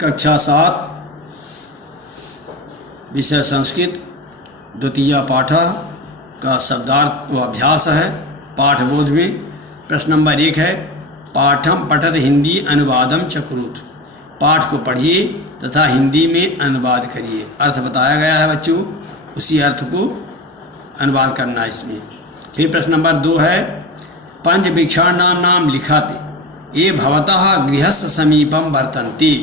कक्षा 7 विषय संस्कृत द्वितीय पाठ का शब्दार्थ व अभ्यास है। पाठबोध में प्रश्न नंबर 1 है, पाठम पठत हिंदी अनुवादम चक्रुत। पाठ को पढ़िए तथा हिंदी में अनुवाद करिए। अर्थ बताया गया है बच्चों, उसी अर्थ को अनुवाद करना इसमें। फिर प्रश्न नंबर 2 है, पंच वृक्षाणाम नाम लिखत ये भवतः गृहस्थ समीपम वर्तन्ते।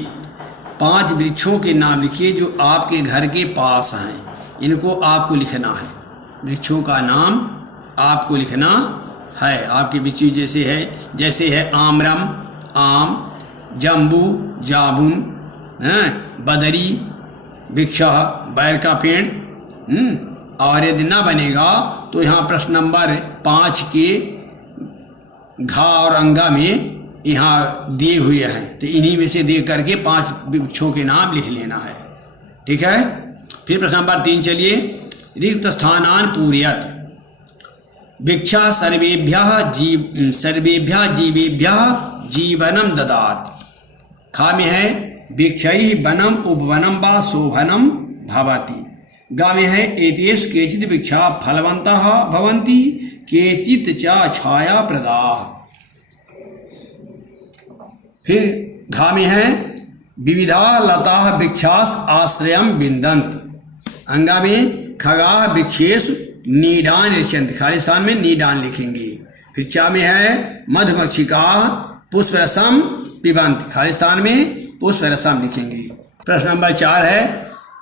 5 वृक्षों के नाम लिखिए जो आपके घर के पास हैं, इनको आपको लिखना है। वृक्षों का नाम आपको लिखना है। आपके वृक्ष जैसे है आम्रम आम, जम्बू जाबुन, बदरी वृक्ष बैर का पेड़। और यदि ना बनेगा तो यहाँ प्रश्न नंबर 5 के घा और अंगा में यहाँ दिए हुए हैं, तो इन्हीं में से दे करके 5 वृक्षों के नाम लिख लेना है। ठीक है। फिर प्रश्न नंबर 3 चलिए, रिक्त स्थानान पूरयत। वृक्षा सर्वेभ्यः जीवेभ्यः जीवनम ददात। खा में है, वृक्षैः वनम उपवनम वा शोभनम भवति। गा में है, एतेषु केचित् वृक्षा फलवन्तः भवन्ति केचित् च छायाप्रदाः। फिर घा में है, विविधा लताः वृक्षास् आश्रयं विन्दन्ति। अंगा में, खगाः वृक्षेषु नीडान लिखन्ति। खाली स्थान में नीडान लिखेंगे। फिर चा में है, मधुमक्षिकाः पुष्परसम पिबन्ति। खाली स्थान में पुष्परसम लिखेंगे। प्रश्न नंबर 4 है,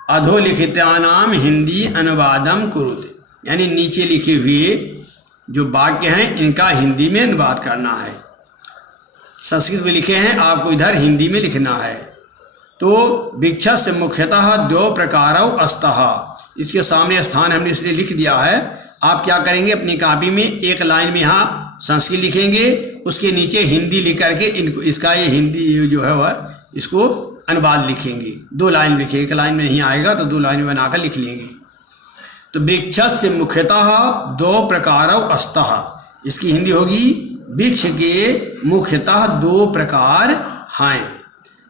अधोलिखितानाम हिंदी अनुवादम कुरुत। यानी नीचे लिखे हुए जो वाक्य हैं इनका हिंदी में अनुवाद करना है। संस्कृत में लिखे हैं, आपको इधर हिंदी में लिखना है। तो वृक्षस्य मुख्यतः 2 प्रकारौ अस्तः। इसके सामने स्थान हमने इसलिए लिख दिया है। आप क्या करेंगे, अपनी कॉपी में एक लाइन में यहाँ संस्कृत लिखेंगे, उसके नीचे हिंदी लिख करके इनको इसका ये हिंदी जो है वह इसको अनुवाद लिखेंगे। 2 लाइन लिखेंगे, एक लाइन में नहीं आएगा तो 2 लाइन में बनाकर लिख लेंगे। तो वृक्षस्य मुख्यतः 2 प्रकारौ अस्तः। इसकी हिंदी होगी, वृक्ष के मुख्यतः 2 प्रकार हैं।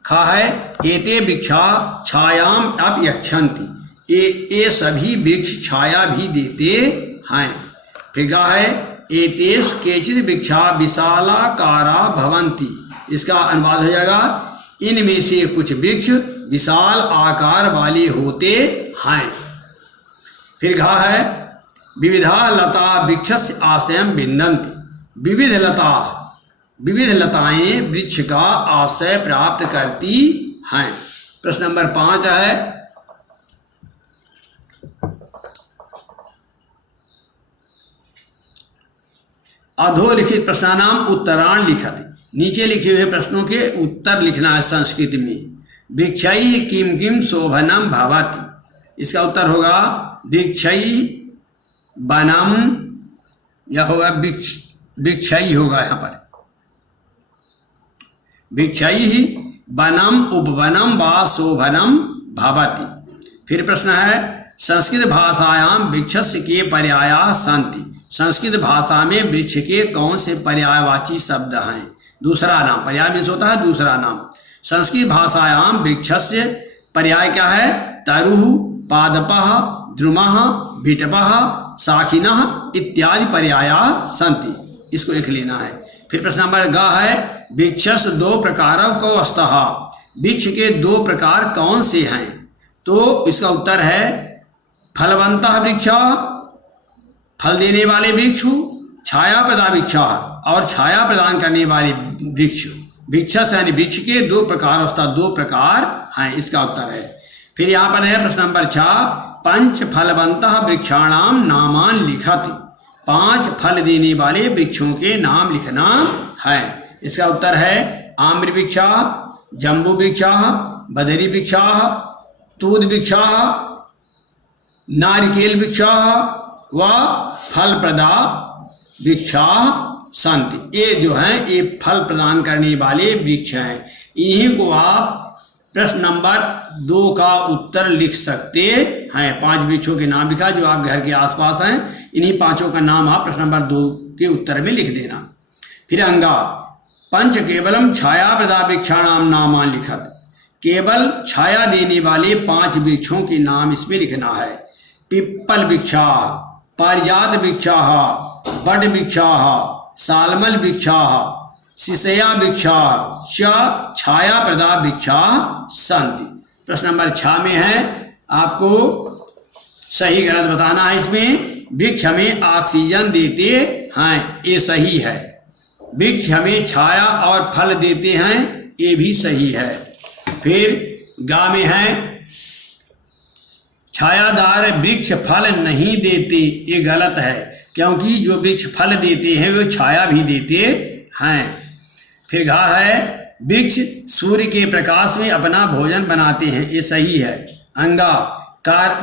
खा है, एते वृक्षा छायाम अपयच्छन्ति। ये सभी वृक्ष छाया भी देते हैं। फिर गा है, एतेषु केचित् वृक्षा विशालाकारा भवन्ति। इसका अनुवाद हो जाएगा, इनमें से कुछ वृक्ष विशाल आकार वाले होते हैं। फिर घा है, विविधा लता वृक्षस्य आश्रयं विन्दन्ति। विविध लताएं वृक्ष का आश्रय प्राप्त करती हैं। प्रश्न नंबर 5 है, अधोलिखित प्रश्नानाम उत्तराण लिखत। नीचे लिखे हुए प्रश्नों के उत्तर लिखना है संस्कृत में। वृक्षैः किम किम शोभनम भवति। इसका उत्तर होगा, वृक्षैः वनम, या होगा वृक्षैः होगा यहाँ पर, वृक्षैः वनम उपवनम वा शोभनम भवति। फिर प्रश्न है, संस्कृत भाषायाम वृक्षस्य के पर्यायाः सन्ति। संस्कृत भाषा में वृक्ष के कौन से पर्यायवाची शब्द हैं। दूसरा नाम, पर्याय में होता है दूसरा नाम। संस्कृत भाषायाम वृक्षस्य पर्याय क्या है, तरुः, पादपः, द्रुमः, विटपः, शाखिनः इत्यादि पर्यायाः सन्ति। इसको लिख लेना है। फिर प्रश्न नंबर ग है, वृक्षस्य 2 प्रकारौ कौ अस्तः। वृक्ष के 2 प्रकार कौन से हैं। तो इसका उत्तर है, फलवन्तः वृक्षः, फल देने वाले वृक्ष, छाया प्रदा वृक्ष, और छाया प्रदान करने वाले वृक्ष। वृक्ष यानी वृक्ष के 2 प्रकार अवस्था 2 प्रकार हैं। इसका उत्तर है। फिर यहाँ पर है प्रश्न नंबर 6, पंच फलवन्तः वृक्षाणाम नामान लिखत। 5 फल देने वाले वृक्षों के नाम लिखना है। इसका उत्तर है, आम्र वृक्ष, जम्बू वृक्ष, बदरी वृक्ष, तूद वृक्ष, नारिकेल वृक्ष व फलप्रदा वृक्षा सन्ति। ये जो हैं ये फल प्रदान करने वाले वृक्ष हैं। इन्हीं को आप प्रश्न नंबर 2 का उत्तर लिख सकते हैं। 5 वृक्षों के नाम लिखा जो आप घर के आसपास हैं, इन्हीं 5 का नाम आप प्रश्न नंबर 2 के उत्तर में लिख देना। फिर अंगा, पंच केवलम छाया प्रदा वृक्षाणाम नामान लिखत। केवल छाया देने वाले 5 वृक्षों के नाम इसमें लिखना है। पिप्पल वृक्षा, पारिजात वृक्षा, बड वृक्षा, सालमल वृक्षा, सिसया वृक्षा च छाया प्रदा वृक्षा संति। प्रश्न नंबर 6 में है, आपको सही गलत बताना है। इसमें वृक्ष हमें ऑक्सीजन देते हैं, ये सही है। वृक्ष हमें छाया और फल देते हैं, ये भी सही है। फिर गा में है, छायादार वृक्ष फल नहीं देते, ये गलत है, क्योंकि जो वृक्ष फल देते हैं वो छाया भी देते हैं। फिर घा है, वृक्ष सूर्य के प्रकाश में अपना भोजन बनाते हैं, ये सही है। अंगा,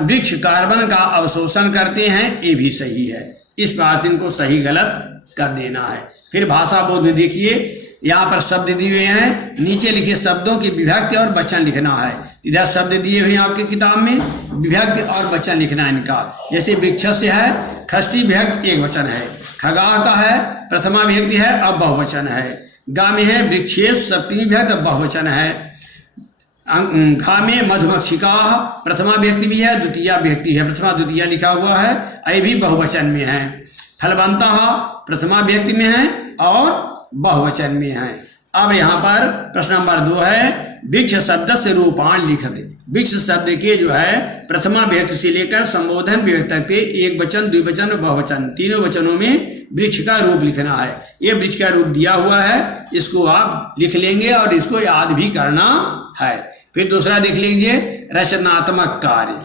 वृक्ष कार्बन का अवशोषण करते हैं, ये भी सही है। इस प्रकार से इनको सही गलत कर देना है। फिर भाषा बोध में देखिए, यहाँ पर शब्द दिए हुए हैं, नीचे लिखे शब्दों की विभक्ति और वचन लिखना है। इधर शब्द दिए हुए हैं आपके किताब में, विभक्ति और वचन लिखना है इनका। जैसे वृक्ष से है, खष्टी विभक्ति एक वचन है, खगाह का है प्रथमा विभक्ति है, अब बहुवचन है। गा में है वृक्षेश सप्तमी विभक्ति, अब बहुवचन है। घा में मधुमक्षिका प्रथमा विभक्ति भी है, द्वितीया विभक्ति है, प्रथमा द्वितीया लिखा हुआ है, ये भी बहुवचन में है। फलवंता प्रथमा विभक्ति में है और बहुवचन में है। अब यहाँ पर प्रश्न नंबर 2 है, वृक्ष शब्द से रूपाण लिख दे। वृक्ष शब्द के जो है प्रथमा विभक्ति से लेकर संबोधन विभक्ति तक के एक वचन, द्विवचन और बहुवचन तीनों वचनों में वृक्ष का रूप लिखना है। ये वृक्ष का रूप दिया हुआ है, इसको आप लिख लेंगे और इसको याद भी करना है। फिर दूसरा देख लीजिए, रचनात्मक कार्य।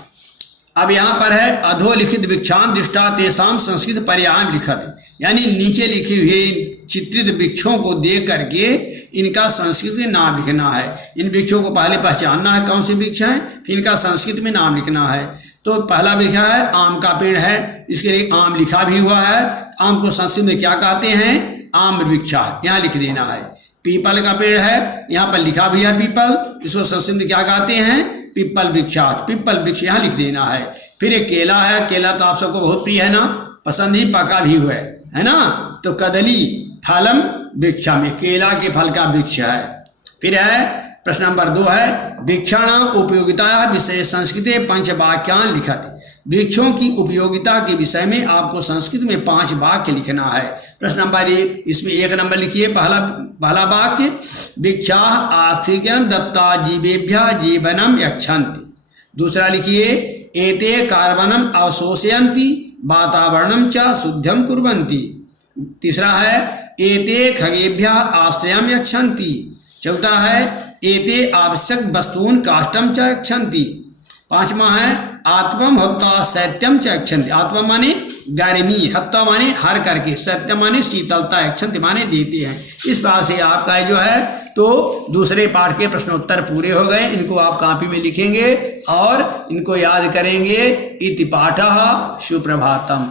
अब यहाँ पर है, अधोलिखित वृक्षान दृष्टा तेसाम संस्कृत पर्याय लिखत, यानी नीचे लिखी हुई चित्रित वृक्षों को देख करके इनका संस्कृत में नाम लिखना है। इन वृक्षों को पहले पहचानना है कौन से वृक्ष हैं, फिर इनका संस्कृत में नाम लिखना है। तो पहला वृक्ष है आम का पेड़ है, इसके लिए आम लिखा भी हुआ है। आम को संस्कृत में क्या कहते हैं, आम वृक्षा, यहाँ लिख देना है। पीपल का पेड़ है, यहाँ पर लिखा भी है पीपल, इसको संस्कृत में क्या कहते हैं, पिप्पल वृक्षात, पिप्पल वृक्ष यहाँ लिख देना है। फिर एक केला है, केला तो आप सबको बहुत प्रिय है ना, पसंद ही, पका भी हुआ है ना, तो कदली फलम वृक्षा में केला के फल का वृक्ष है। फिर है प्रश्न नंबर 2 है, वृक्षाणाम उपयोगिता विषय संस्कृते पंचवाक्यान लिखत। वृक्षों की उपयोगिता के विषय में आपको संस्कृत में 5 वाक्य लिखना है। प्रश्न नंबर 1, इसमें 1 नंबर लिखिए, पहला वाक्य, वृक्षा ऑक्सीजन दत्ता जीवेभ्य जीवनम यक्षन्ति। दूसरा लिखिए, एते कार्बनम अवशोषयन्ति वातावरणम च शुद्धम कुर्वन्ति। तीसरा है, एते खगेभ्य आश्रयम यक्षन्ति। चौथा है, एते आवश्यक वस्तून काष्ठम च यक्षन्ति। 5वां है, आत्मम हत्ता शैत्यम च यक्षन्ति। आत्मा माने गर्मी, हत्ता माने हर करके, शैत्य माने शीतलता, यक्षन्ति माने देते हैं। इस बात से आपका जो है तो दूसरे पाठ के प्रश्नोत्तर पूरे हो गए। इनको आप कॉपी में लिखेंगे और इनको याद करेंगे। इति पाठः सुप्रभातम।